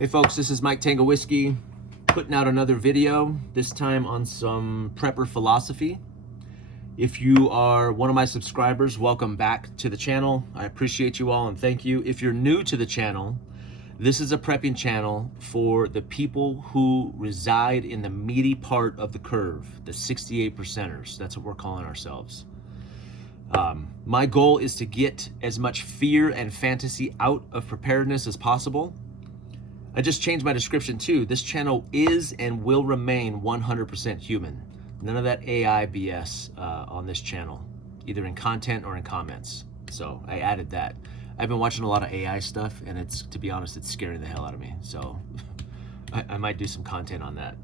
Hey folks, this is Mike Tango Whiskey, putting out another video, this time on some prepper philosophy. If you are one of my subscribers, welcome back to the channel. I appreciate you all and thank you. If you're new to the channel, this is a prepping channel for the people who reside in the meaty part of the curve, the 68%ers. That's what we're calling ourselves. My goal is to get as much fear and fantasy out of preparedness as possible. I just changed my description too. This channel is and will remain 100% human. None of that AI BS on this channel, either in content or in comments. So I added that. I've been watching a lot of AI stuff and it's, to be honest, it's scaring the hell out of me. So I might do some content on that.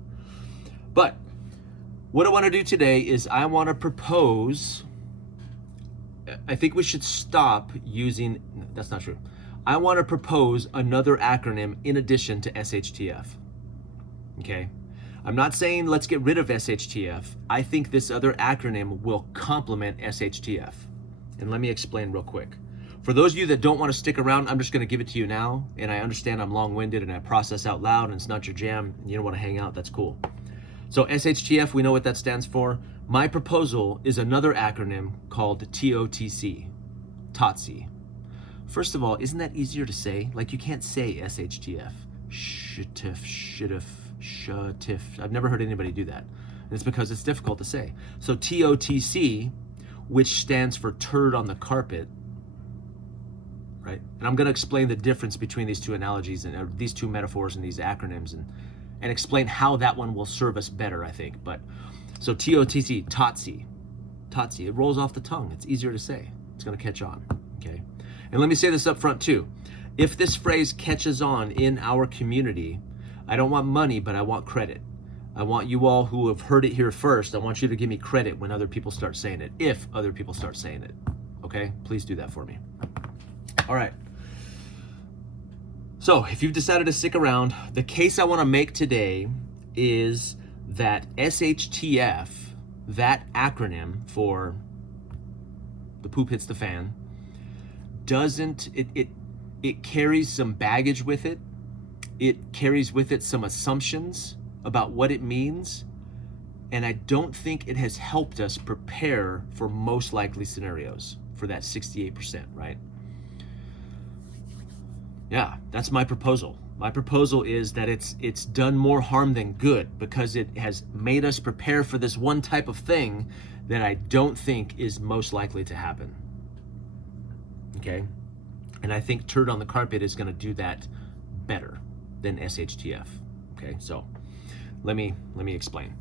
But what I want to do today is I want to propose, I think we should stop using, that's not true. I want to propose another acronym in addition to SHTF, okay? I'm not saying let's get rid of SHTF. I think this other acronym will complement SHTF. And let me explain real quick. For those of you that don't want to stick around, I'm just going to give it to you now. And I understand I'm long-winded and I process out loud and it's not your jam and you don't want to hang out, that's cool. So SHTF, we know what that stands for. My proposal is another acronym called TOTC, TOTC. First of all, isn't that easier to say? Like you can't say SHTF. SHTF. I've never heard anybody do that. And it's because it's difficult to say. So TOTC, which stands for turd on the carpet, right? And I'm gonna explain the difference between these two analogies and these two metaphors and these acronyms and explain how that one will serve us better, I think. But so TOTC, TOTC, TOTC, it rolls off the tongue. It's easier to say. It's gonna catch on, okay? And let me say this up front too. If this phrase catches on in our community, I don't want money, but I want credit. I want you all who have heard it here first, I want you to give me credit when other people start saying it, if other people start saying it, okay? Please do that for me. All right. So if you've decided to stick around, the case I want to make today is that SHTF, that acronym for the poop hits the fan, it carries some baggage with it. It carries with it some assumptions about what it means. And I don't think it has helped us prepare for most likely scenarios for that 68%, right? Yeah, that's my proposal. My proposal is that it's done more harm than good because it has made us prepare for this one type of thing that I don't think is most likely to happen. Okay, and I think turd on the carpet is going to do that better than SHTF. Okay, so let me explain.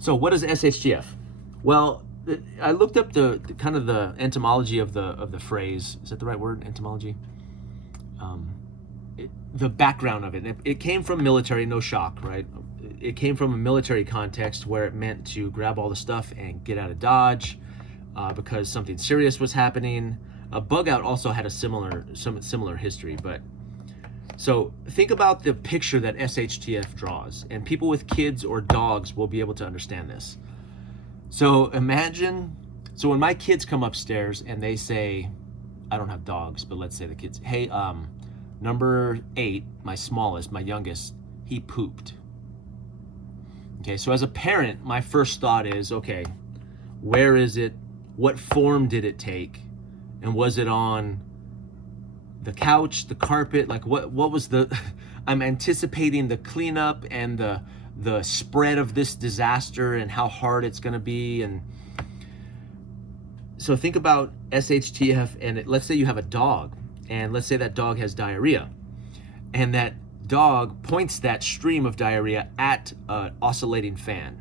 So what is SHTF? Well, I looked up the kind of the etymology of the phrase. Is that the right word? Etymology. The background of it. It came from military. No shock, right? It came from a military context where it meant to grab all the stuff and get out of Dodge because something serious was happening. Bug out also had a similar history, but so think about the picture that SHTF draws, and people with kids or dogs will be able to understand this. So imagine, so when my kids come upstairs and they say, I don't have dogs, but let's say the kids, hey, number 8, my smallest, my youngest, he pooped. Okay, so as a parent, my first thought is, okay, where is it? What form did it take? And was it on the couch, the carpet? Like what was the, I'm anticipating the cleanup and the spread of this disaster and how hard it's gonna be. And so think about SHTF and let's say you have a dog and let's say that dog has diarrhea and that dog points that stream of diarrhea at an oscillating fan.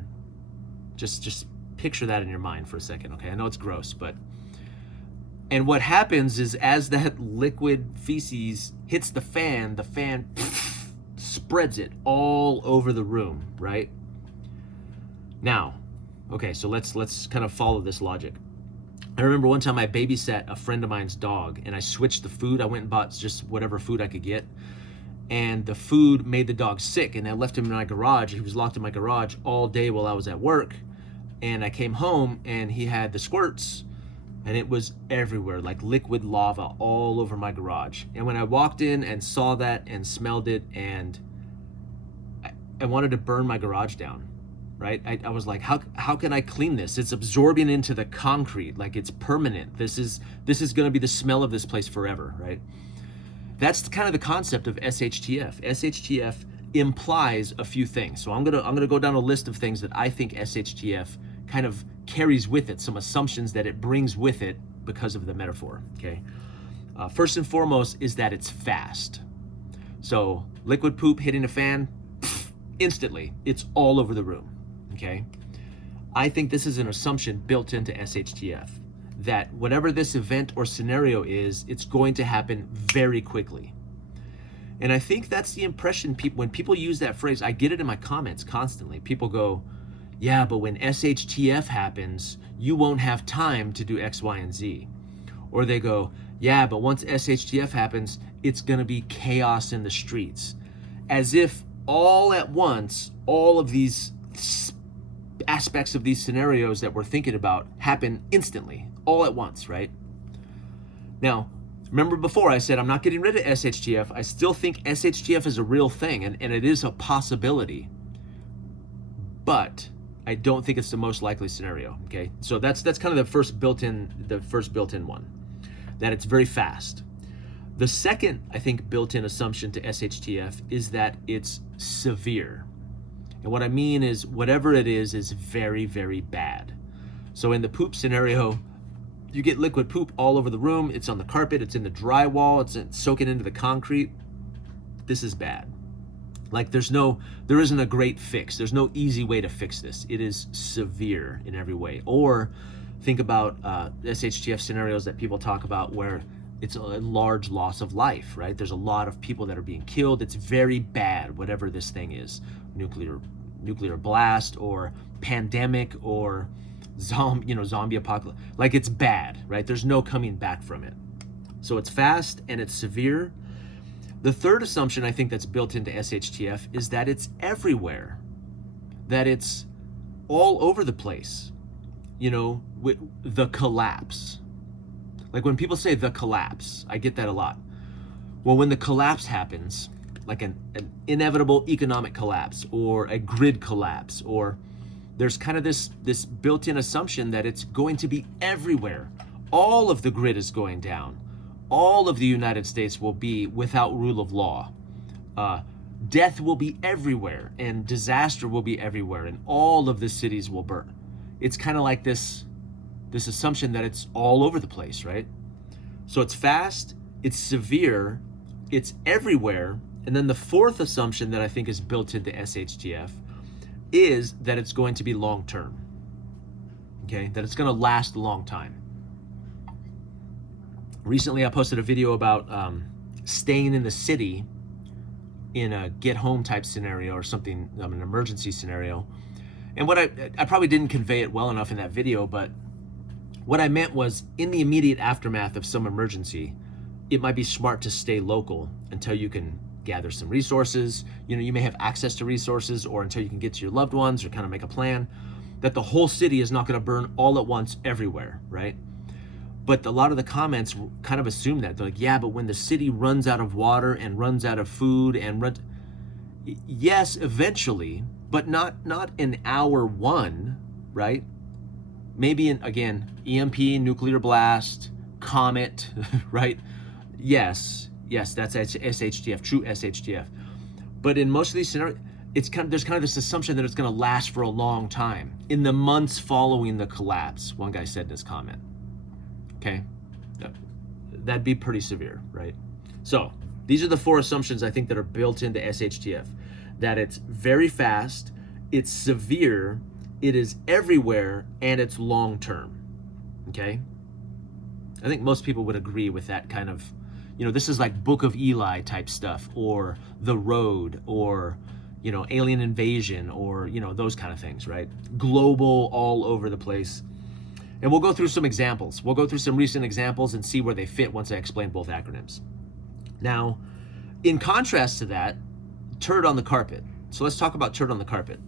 Just picture that in your mind for a second, okay? I know it's gross, but and what happens is as that liquid feces hits the fan spreads it all over the room, right? Now, okay, so let's kind of follow this logic. I remember one time I babysat a friend of mine's dog and I switched the food. I went and bought just whatever food I could get. And the food made the dog sick and I left him in my garage. He was locked in my garage all day while I was at work. And I came home and he had the squirts and it was everywhere, like liquid lava all over my garage. And when I walked in and saw that and smelled it, and I wanted to burn my garage down, right? I was like, how can I clean this? It's absorbing into the concrete, like it's permanent. This is gonna be the smell of this place forever, right? That's kind of the concept of SHTF. SHTF implies a few things. So I'm gonna go down a list of things that I think SHTF kind of carries with it, some assumptions that it brings with it because of the metaphor, okay? First and foremost is that it's fast. So liquid poop hitting a fan, instantly, it's all over the room, okay? I think this is an assumption built into SHTF, that whatever this event or scenario is, it's going to happen very quickly. And I think that's the impression when people use that phrase, I get it in my comments constantly. People go, yeah, but when SHTF happens, you won't have time to do X, Y, and Z. Or they go, yeah, but once SHTF happens, it's gonna be chaos in the streets. As if all at once, all of these aspects of these scenarios that we're thinking about happen instantly, all at once, right? Now, remember before I said I'm not getting rid of SHTF. I still think SHTF is a real thing, and it is a possibility, but I don't think it's the most likely scenario, okay? So that's kind of the first built-in one, that it's very fast. The second, I think, built-in assumption to SHTF is that it's severe. And what I mean is whatever it is very, very bad. So in the poop scenario, you get liquid poop all over the room. It's on the carpet, it's in the drywall, it's soaking into the concrete. This is bad. Like there isn't a great fix. There's no easy way to fix this. It is severe in every way. Or think about SHTF scenarios that people talk about where it's a large loss of life, right? There's a lot of people that are being killed. It's very bad, whatever this thing is. Nuclear blast or pandemic or zombie apocalypse. Like it's bad, right? There's no coming back from it. So it's fast and it's severe. The third assumption I think that's built into SHTF is that it's everywhere, that it's all over the place. With the collapse. Like when people say the collapse, I get that a lot. Well, when the collapse happens, like an inevitable economic collapse or a grid collapse, or there's kind of this built-in assumption that it's going to be everywhere. All of the grid is going down. All of the United States will be without rule of law. Death will be everywhere, and disaster will be everywhere, and all of the cities will burn. It's kind of like this assumption that it's all over the place, right? So it's fast, it's severe, it's everywhere, and then the fourth assumption that I think is built into SHTF is that it's going to be long-term, okay? That it's gonna last a long time. Recently, I posted a video about staying in the city in a get home type scenario or something, an emergency scenario. And what I probably didn't convey it well enough in that video, but what I meant was in the immediate aftermath of some emergency, it might be smart to stay local until you can gather some resources. You may have access to resources, or until you can get to your loved ones or kind of make a plan that the whole city is not going to burn all at once everywhere, right? But a lot of the comments kind of assume that. They're like, yeah, but when the city runs out of water and runs out of food and yes, eventually, but not in hour one, right? Maybe again, EMP, nuclear blast, comet, right? Yes, that's SHTF, true SHTF. But in most of these scenarios, there's kind of this assumption that it's going to last for a long time. In the months following the collapse, one guy said in his comment. Okay, that'd be pretty severe, right? So these are the four assumptions I think that are built into SHTF. That it's very fast, it's severe, it is everywhere, and it's long-term, okay? I think most people would agree with that kind of, this is like Book of Eli type stuff, or The Road, or, alien invasion, or, those kind of things, right? Global, all over the place. And we'll go through some examples. We'll go through some recent examples and see where they fit once I explain both acronyms. Now, in contrast to that, turd on the carpet. So let's talk about turd on the carpet.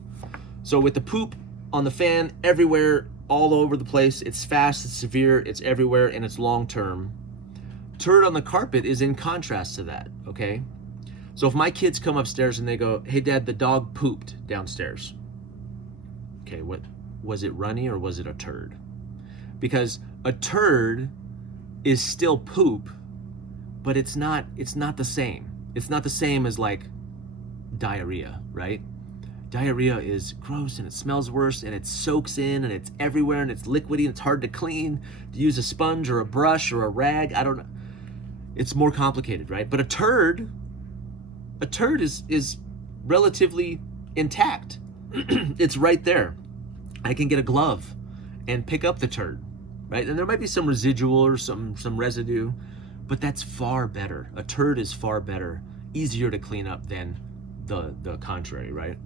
So with the poop on the fan everywhere, all over the place. It's fast, it's severe, it's everywhere, and it's long-term. Turd on the carpet is in contrast to that, okay? So if my kids come upstairs and they go, hey dad, the dog pooped downstairs. Okay, what was it, runny or was it a turd? Because a turd is still poop, but it's not the same. It's not the same as like diarrhea, right? Diarrhea is gross and it smells worse and it soaks in and it's everywhere and it's liquidy and it's hard to clean. To use a sponge or a brush or a rag, I don't know. It's more complicated, right? But a turd is relatively intact. It's right there. I can get a glove and pick up the turd, right? And there might be some residual or some residue, but that's far better. A turd is far better, easier to clean up than the contrary, right?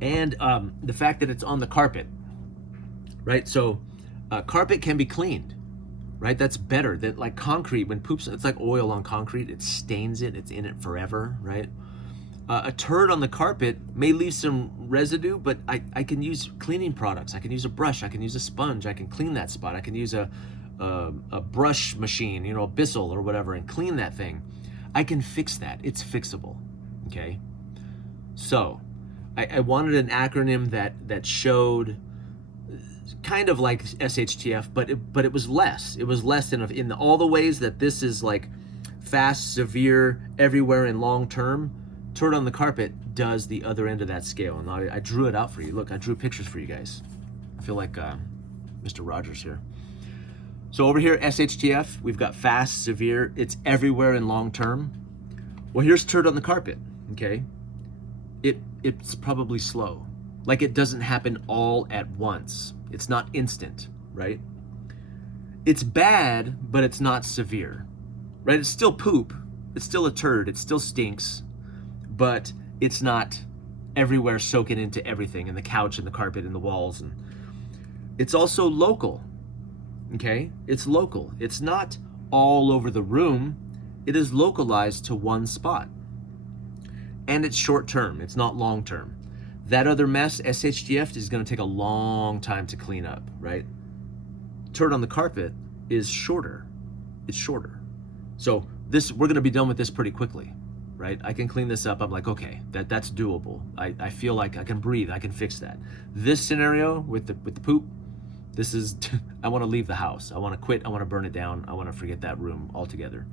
And the fact that it's on the carpet, right? So carpet can be cleaned, right? That's better than like concrete. When poops, it's like oil on concrete. It stains it. It's in it forever, right? A turd on the carpet may leave some residue, but I can use cleaning products. I can use a brush. I can use a sponge. I can clean that spot. I can use a brush machine, a Bissell or whatever, and clean that thing. I can fix that. It's fixable, okay? So I wanted an acronym that showed kind of like SHTF, but it was less. It was less in all the ways that this is like fast, severe, everywhere, and long term. Turd on the carpet does the other end of that scale, and I drew it out for you. Look, I drew pictures for you guys. I feel like Mr. Rogers here. So over here, SHTF, we've got fast, severe, it's everywhere and long term. Well, here's turd on the carpet, okay? It's probably slow. Like it doesn't happen all at once. It's not instant, right? It's bad, but it's not severe, right? It's still poop. It's still a turd. It still stinks, but it's not everywhere soaking into everything, and the couch and the carpet and the walls. And it's also local, okay? It's local. It's not all over the room. It is localized to one spot. And it's short term. It's not long term. That other mess, SHTF, is going to take a long time to clean up, right? Turd on the carpet is shorter. It's shorter. So we're going to be done with this pretty quickly, right? I can clean this up. I'm like, okay, that's doable. I feel like I can breathe. I can fix that. This scenario with the poop, this is, I want to leave the house. I want to quit. I want to burn it down. I want to forget that room altogether.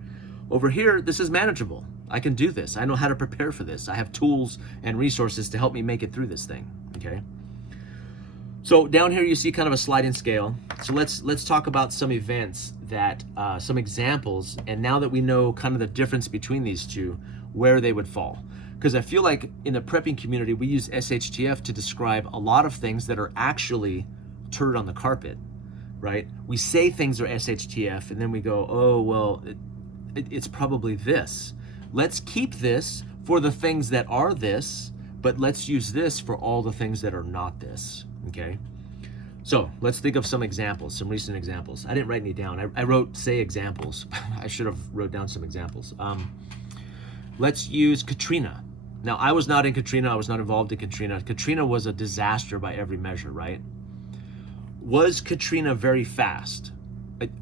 Over here, this is manageable. I can do this. I know how to prepare for this. I have tools and resources to help me make it through this thing, okay? So down here you see kind of a sliding scale. So let's talk about some events that, some examples, and now that we know kind of the difference between these two, where they would fall. Because I feel like in the prepping community, we use SHTF to describe a lot of things that are actually turd on the carpet, right? We say things are SHTF and then we go, oh, well, it's probably this. Let's keep this for the things that are this, but let's use this for all the things that are not this, okay? So let's think of some examples, some recent examples. I didn't write any down. I wrote, say examples. I should have wrote down some examples. Let's use Katrina. Now, I was not in Katrina. I was not involved in Katrina. Katrina was a disaster by every measure, right? Was Katrina very fast?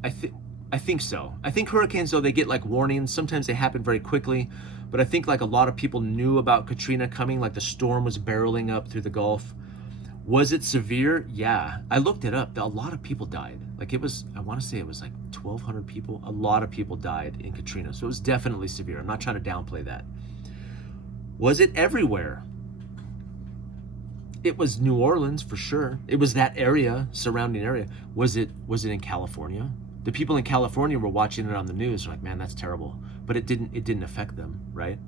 I think so. I think hurricanes, though, they get like warnings. Sometimes they happen very quickly, but I think like a lot of people knew about Katrina coming, like the storm was barreling up through the Gulf. Was it severe? Yeah. I looked it up. A lot of people died. Like it was, I want to say it was like 1,200 people. A lot of people died in Katrina. So it was definitely severe. I'm not trying to downplay that. Was it everywhere? It was New Orleans for sure. It was that area, surrounding area. Was it in California? The people in California were watching it on the news. They're like, man, that's terrible. But it didn't affect them, right?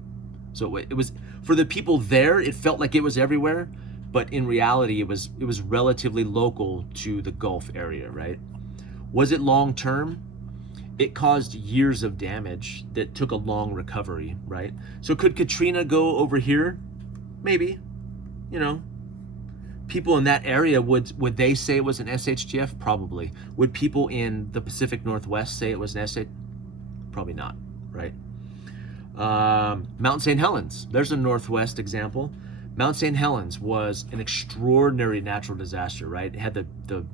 So it was, for the people there, it felt like it was everywhere, but in reality, it was relatively local to the Gulf area, right? Was it long term? It caused years of damage that took a long recovery, right? So could Katrina go over here? Maybe, people in that area, would they say it was an SHTF? Probably. Would people in the Pacific Northwest say it was an SHTF? Probably not, right? Mount St. Helens, there's a Northwest example. Mount St. Helens was an extraordinary natural disaster, right? It had the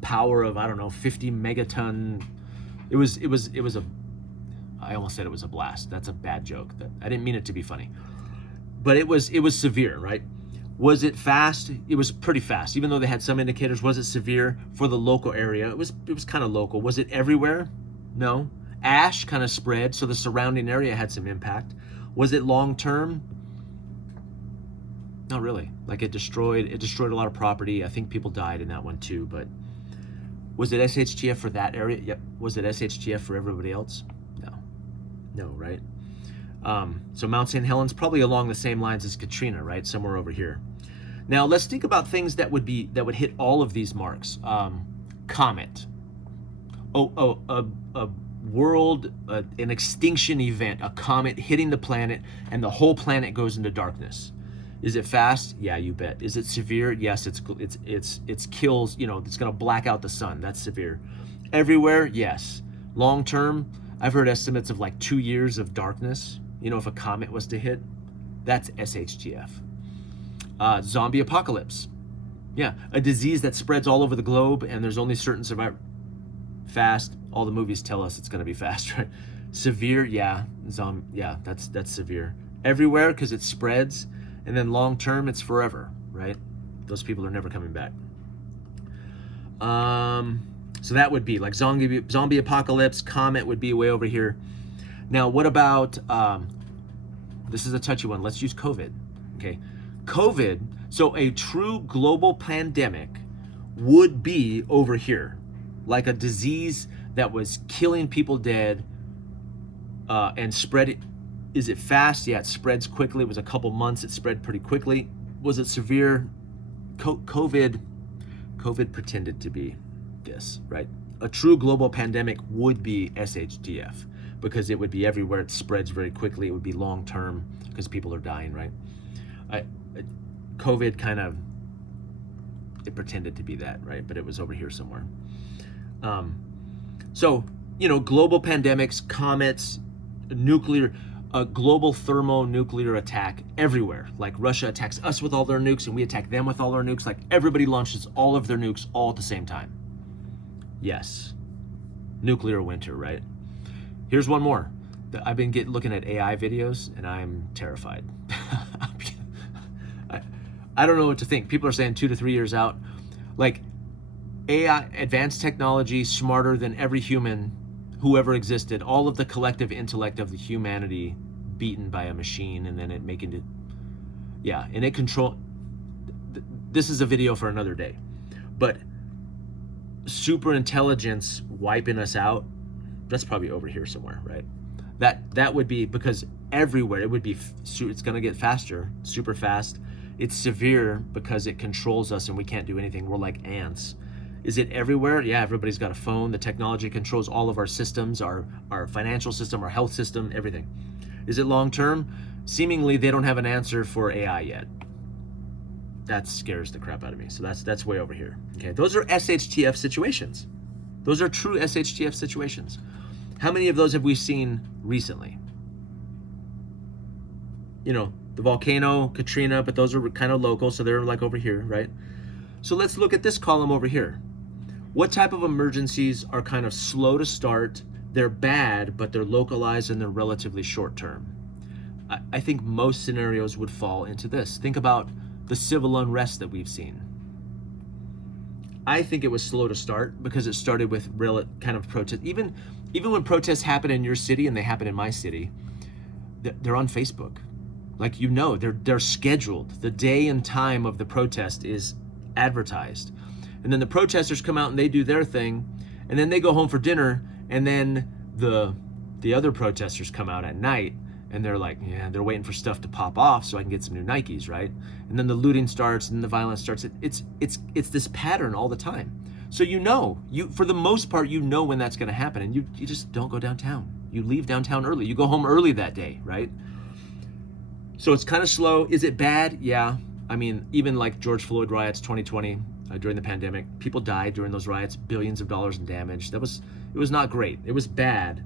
power of, I don't know, 50 megaton. It was a, I almost said it was a blast. That's a bad joke. I didn't mean it to be funny. But it was severe, right? Was it fast? It was pretty fast. Even though they had some indicators, was it severe for the local area? It was kind of local. Was it everywhere? No. Ash kind of spread, so the surrounding area had some impact. Was it long term? Not really. Like it destroyed a lot of property. I think people died in that one too, but was it SHTF for that area? Yep. Was it SHTF for everybody else? No, right? So Mount St. Helens, probably along the same lines as Katrina, right? Somewhere over here. Now let's think about things that would hit all of these marks. Comet. A world, an extinction event, a comet hitting the planet, and the whole planet goes into darkness. Is it fast? Yeah, you bet. Is it severe? Yes, it's kills, it's gonna black out the sun. That's severe. Everywhere? Yes. Long term, I've heard estimates of like 2 years of darkness. If a comet was to hit, that's SHTF. Zombie apocalypse. Yeah, a disease that spreads all over the globe and there's only certain survivors. Fast, all the movies tell us it's gonna be fast, right? Severe, yeah, that's severe. Everywhere, because it spreads, and then long term, it's forever, right? Those people are never coming back. So that would be like zombie apocalypse, comet would be way over here. Now, what about, this is a touchy one. Let's use COVID, okay? COVID, so a true global pandemic would be over here, like a disease that was killing people dead and spread. Is it fast? Yeah, it spreads quickly. It was a couple months. It spread pretty quickly. Was it severe? COVID pretended to be this, right? A true global pandemic would be SHTF because it would be everywhere. It spreads very quickly. It would be long term because people are dying, right? COVID it pretended to be that, right? But it was over here somewhere. So, global pandemics, comets, nuclear, a global thermonuclear attack everywhere. Like Russia attacks us with all their nukes and we attack them with all our nukes. Like everybody launches all of their nukes all at the same time. Yes. Nuclear winter, right? Here's one more. I've been looking at AI videos and I'm terrified. I don't know what to think. People are saying 2 to 3 years out. Like AI, advanced technology, smarter than every human who ever existed, all of the collective intellect of the humanity beaten by a machine and then it making it, yeah, and it control, this is a video for another day, but super intelligence wiping us out, that's probably over here somewhere, right? That would be because everywhere, it would be, it's gonna get faster, super fast. It's severe because it controls us and we can't do anything. We're like ants. Is it everywhere? Yeah, everybody's got a phone. The technology controls all of our systems, our financial system, our health system, everything. Is it long term? Seemingly, they don't have an answer for AI yet. That scares the crap out of me. So that's way over here. Okay, those are SHTF situations. Those are true SHTF situations. How many of those have we seen recently? The volcano, Katrina, but those are kind of local, so they're like over here, right? So let's look at this column over here. What type of emergencies are kind of slow to start? They're bad, but they're localized and they're relatively short term. I think most scenarios would fall into this. Think about the civil unrest that we've seen. I think it was slow to start because it started with kind of protest. Even when protests happen in your city and they happen in my city, they're on Facebook. Like, they're scheduled. The day and time of the protest is advertised. And then the protesters come out and they do their thing, and then they go home for dinner, and then the other protesters come out at night and they're like, yeah, they're waiting for stuff to pop off so I can get some new Nikes, right? And then the looting starts and the violence starts. It's this pattern all the time. So for the most part, when that's gonna happen, and you just don't go downtown. You leave downtown early. You go home early that day, right? So it's kind of slow. Is it bad? Yeah. I mean, even like George Floyd riots 2020 during the pandemic, people died during those riots, billions of dollars in damage. It was not great. It was bad.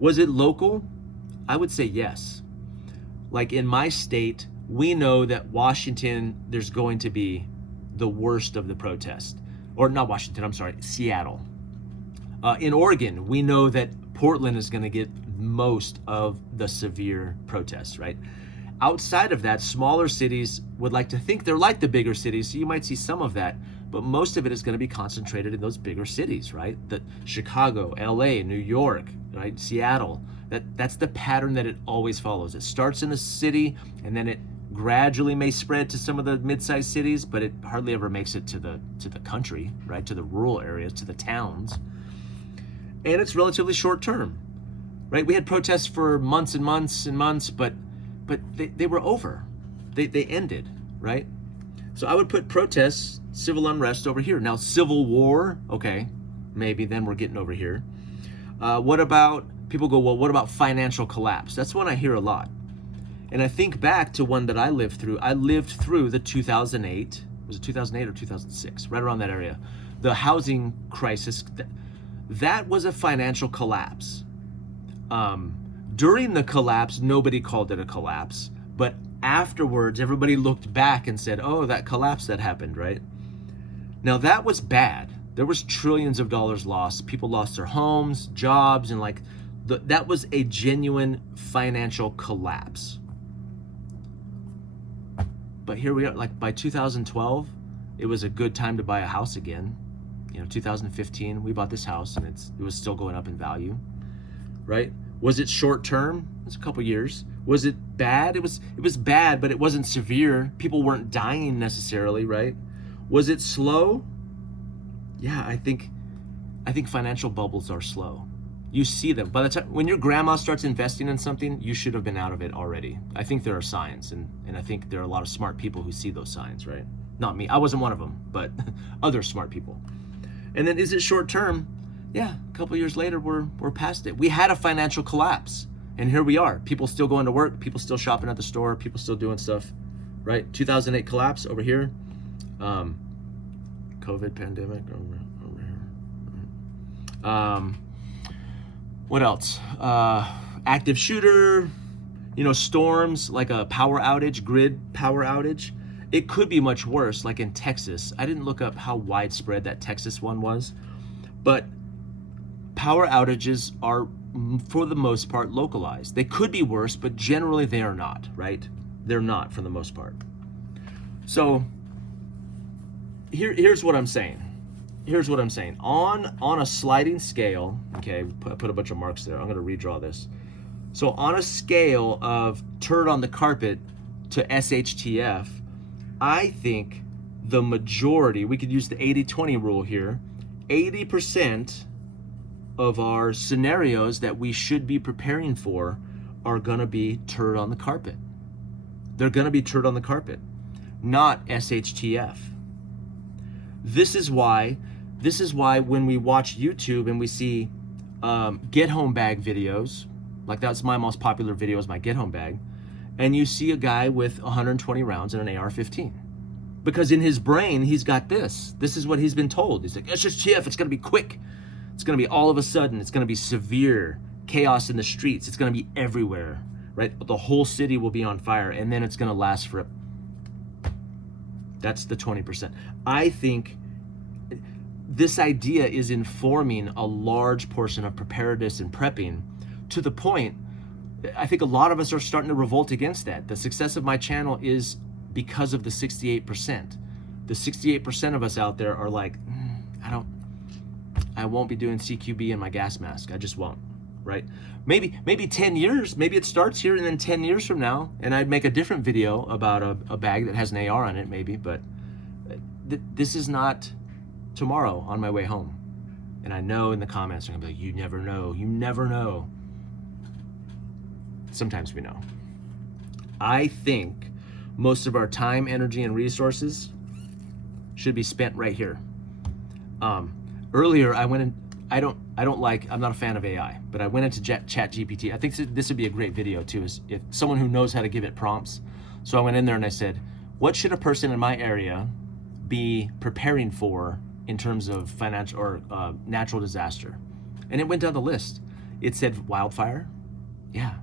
Was it local? I would say yes. Like in my state, we know that Washington, there's going to be the worst of the protest. Or not Washington, I'm sorry, Seattle. In Oregon, we know that Portland is going to get most of the severe protests, right? Outside of that, smaller cities would like to think they're like the bigger cities, so you might see some of that, but most of it is going to be concentrated in those bigger cities, right? The Chicago, LA, New York, right? Seattle. That's the pattern that it always follows. It starts in a city, and then it gradually may spread to some of the mid-sized cities, but it hardly ever makes it to the country, right? To the rural areas, to the towns. And it's relatively short term, right? We had protests for months and months and months, but they were over. They ended, right? So I would put protests, civil unrest over here. Now, civil war, okay, maybe then we're getting over here. What about, people go, well, what about financial collapse? That's one I hear a lot. And I think back to one that I lived through. I lived through the 2008, was it 2008 or 2006? Right around that area. The housing crisis, that was a financial collapse. During the collapse, nobody called it a collapse, but afterwards, everybody looked back and said, oh, that collapse that happened, right? Now that was bad. There was trillions of dollars lost. People lost their homes, jobs, and that was a genuine financial collapse. But here we are, like by 2012, it was a good time to buy a house again. 2015, we bought this house and it was still going up in value, right? Was it short term? It was a couple years. Was it bad? It was bad, but it wasn't severe. People weren't dying necessarily, right? Was it slow? Yeah, I think financial bubbles are slow. You see them. By the time when your grandma starts investing in something, you should have been out of it already. I think there are signs, and I think there are a lot of smart people who see those signs, right? Not me. I wasn't one of them, but other smart people. And then is it short term? Yeah, a couple years later, we're past it. We had a financial collapse, and here we are. People still going to work, people still shopping at the store, people still doing stuff, right? 2008 collapse over here. COVID pandemic over here. What else? Active shooter, storms, like a power outage, grid power outage. It could be much worse, like in Texas. I didn't look up how widespread that Texas one was, but power outages are, for the most part, localized. They could be worse, but generally they are not, right? They're not for the most part. So here's what I'm saying. Here's what I'm saying. On a sliding scale, okay, I put a bunch of marks there. I'm going to redraw this. So on a scale of turd on the carpet to SHTF, I think the majority, we could use the 80-20 rule here, 80% of our scenarios that we should be preparing for are going to be turd on the carpet. They're going to be turd on the carpet, not SHTF. This is why when we watch YouTube and we see get home bag videos, like that's my most popular video is my get home bag, and you see a guy with 120 rounds in an AR-15. Because in his brain, he's got this. This is what he's been told. He's like, SHTF, it's gonna be quick. It's gonna be all of a sudden, it's gonna be severe chaos in the streets. It's gonna be everywhere, right? The whole city will be on fire, and then it's gonna last for, that's the 20%. I think this idea is informing a large portion of preparedness and prepping to the point, I think a lot of us are starting to revolt against that. The success of my channel is because of the 68%. The 68% of us out there are like, I won't be doing CQB in my gas mask. I just won't, right? Maybe 10 years, maybe it starts here and then 10 years from now, and I'd make a different video about a bag that has an AR on it maybe, but this is not tomorrow on my way home. And I know in the comments, they're gonna be like, you never know, you never know. Sometimes we know. I think most of our time, energy, and resources should be spent right here. Earlier, I went in, I'm not a fan of AI, but I went into ChatGPT. I think this would be a great video too, is if someone who knows how to give it prompts. So I went in there and I said, what should a person in my area be preparing for in terms of financial or natural disaster? And it went down the list. It said wildfire. Yeah.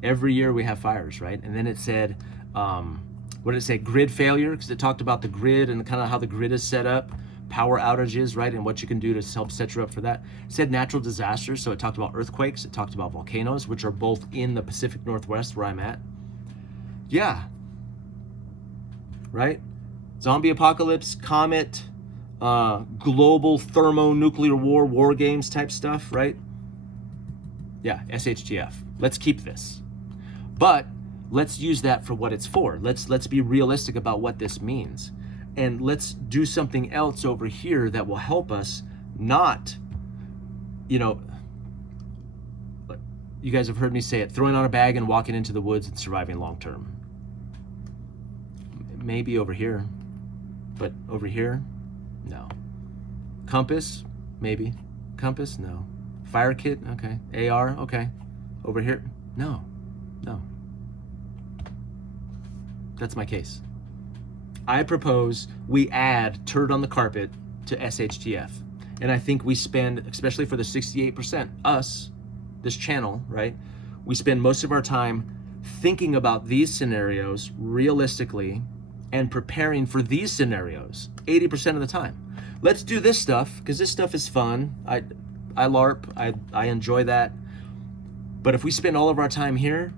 Every year we have fires, right? And then it said What did it say? Grid failure, because it talked about the grid and kind of how the grid is set up, power outages, right, and what you can do to help set you up for that. It said natural disasters, so it talked about earthquakes, it talked about volcanoes, which are both in the Pacific Northwest where I'm at. Yeah, right? Zombie apocalypse, comet, global thermonuclear war games type stuff, right? Yeah, SHTF. Let's keep this. But let's use that for what it's for. Let's be realistic about what this means. And let's do something else over here that will help us not, you know, you guys have heard me say it, throwing on a bag and walking into the woods and surviving long term. Maybe over here, but over here, no. Compass, maybe. Compass, no. Fire kit, okay. AR, okay. Over here, no. That's my case. I propose we add turd on the carpet to SHTF. And I think we spend, especially for the 68%, us, this channel, right? We spend most of our time thinking about these scenarios realistically and preparing for these scenarios 80% of the time. Let's do this stuff, because this stuff is fun. I LARP, I enjoy that. But if we spend all of our time here,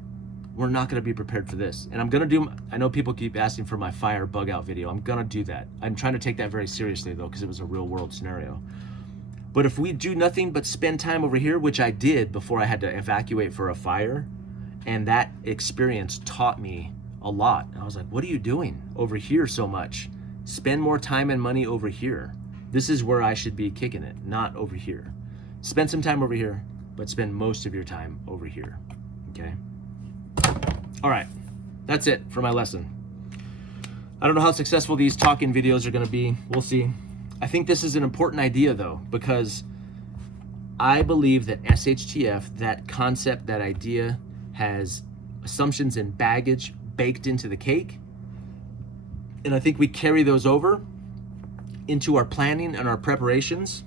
we're not gonna be prepared for this. And I'm gonna do, I know people keep asking for my fire bug out video. I'm gonna do that. I'm trying to take that very seriously though, because it was a real world scenario. But if we do nothing but spend time over here, which I did before I had to evacuate for a fire, and that experience taught me a lot. I was like, what are you doing over here so much? Spend more time and money over here. This is where I should be kicking it, not over here. Spend some time over here, but spend most of your time over here, okay? All right, that's it for my lesson. I don't know how successful these talking videos are gonna be. We'll see. I think this is an important idea though, because I believe that SHTF, that concept, that idea, has assumptions and baggage baked into the cake. And I think we carry those over into our planning and our preparations.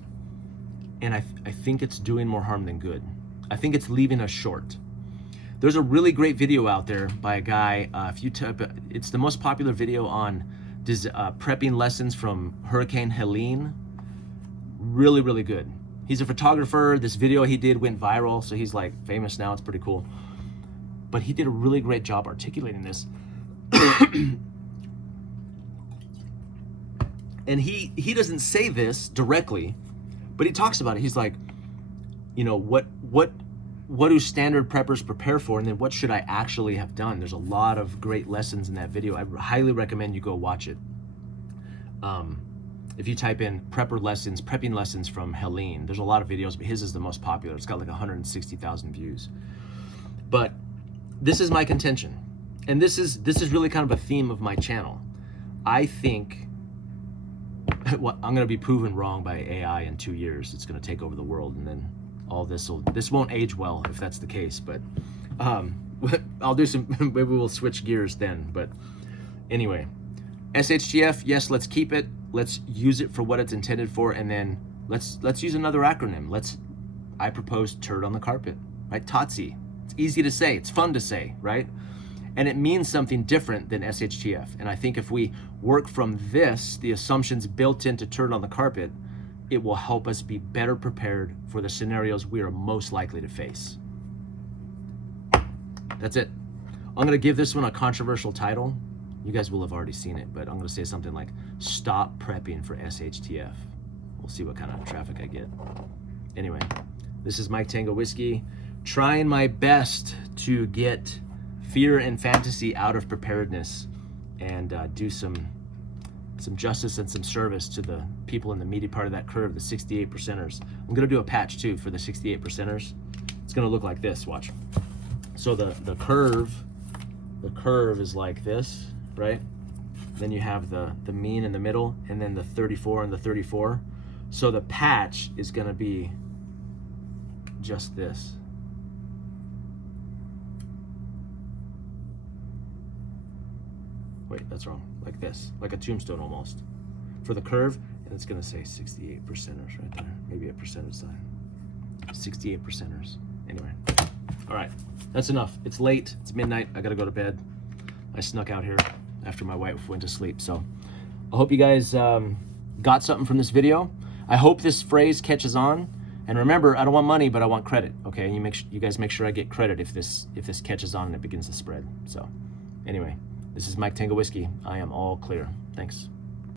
And I think it's doing more harm than good. I think it's leaving us short. There's a really great video out there by a guy, if you type, it's the most popular video on prepping lessons from Hurricane Helene. Really, really good. He's a photographer. This video he did went viral, so he's like famous now. It's pretty cool. But he did a really great job articulating this. And he doesn't say this directly, but he talks about it. He's like, you know, what do standard preppers prepare for, and then what should I actually have done? There's a lot of great lessons in that video. I highly recommend you go watch it. If you type in prepping lessons from Helene, there's a lot of videos, but his is the most popular. It's got like 160,000 views. But this is my contention, and this is really kind of a theme of my channel. I think, well, I'm going to be proven wrong by AI in 2 years. It's going to take over the world, and then all this won't age well if that's the case. But I'll do some. Maybe we'll switch gears then. But anyway, SHTF. Yes, let's keep it. Let's use it for what it's intended for, and then let's use another acronym. I propose turd on the carpet. Right, TOTC. It's easy to say. It's fun to say, right? And it means something different than SHTF. And I think if we work from this, the assumptions built into turd on the carpet, it will help us be better prepared for the scenarios we are most likely to face. That's it. I'm gonna give this one a controversial title. You guys will have already seen it, but I'm gonna say something like, stop prepping for SHTF. We'll see what kind of traffic I get. Anyway, this is Mike Tango Whiskey, trying my best to get fear and fantasy out of preparedness and do some justice and some service to the people in the meaty part of that curve, the 68%ers. I'm gonna do a patch too for the 68%ers. It's gonna look like this, watch. So the curve is like this, right? Then you have the mean in the middle, and then the 34 and the 34. So the patch is gonna be just this. Wait, that's wrong. Like this, like a tombstone almost. For the curve, and it's gonna say 68%ers right there. Maybe a percentage sign. 68%ers. Anyway, all right, that's enough. It's late, it's midnight, I gotta go to bed. I snuck out here after my wife went to sleep. So I hope you guys got something from this video. I hope this phrase catches on. And remember, I don't want money, but I want credit. Okay, you guys make sure I get credit if this catches on and it begins to spread. So anyway, this is Mike Tango Whiskey. I am all clear. Thanks.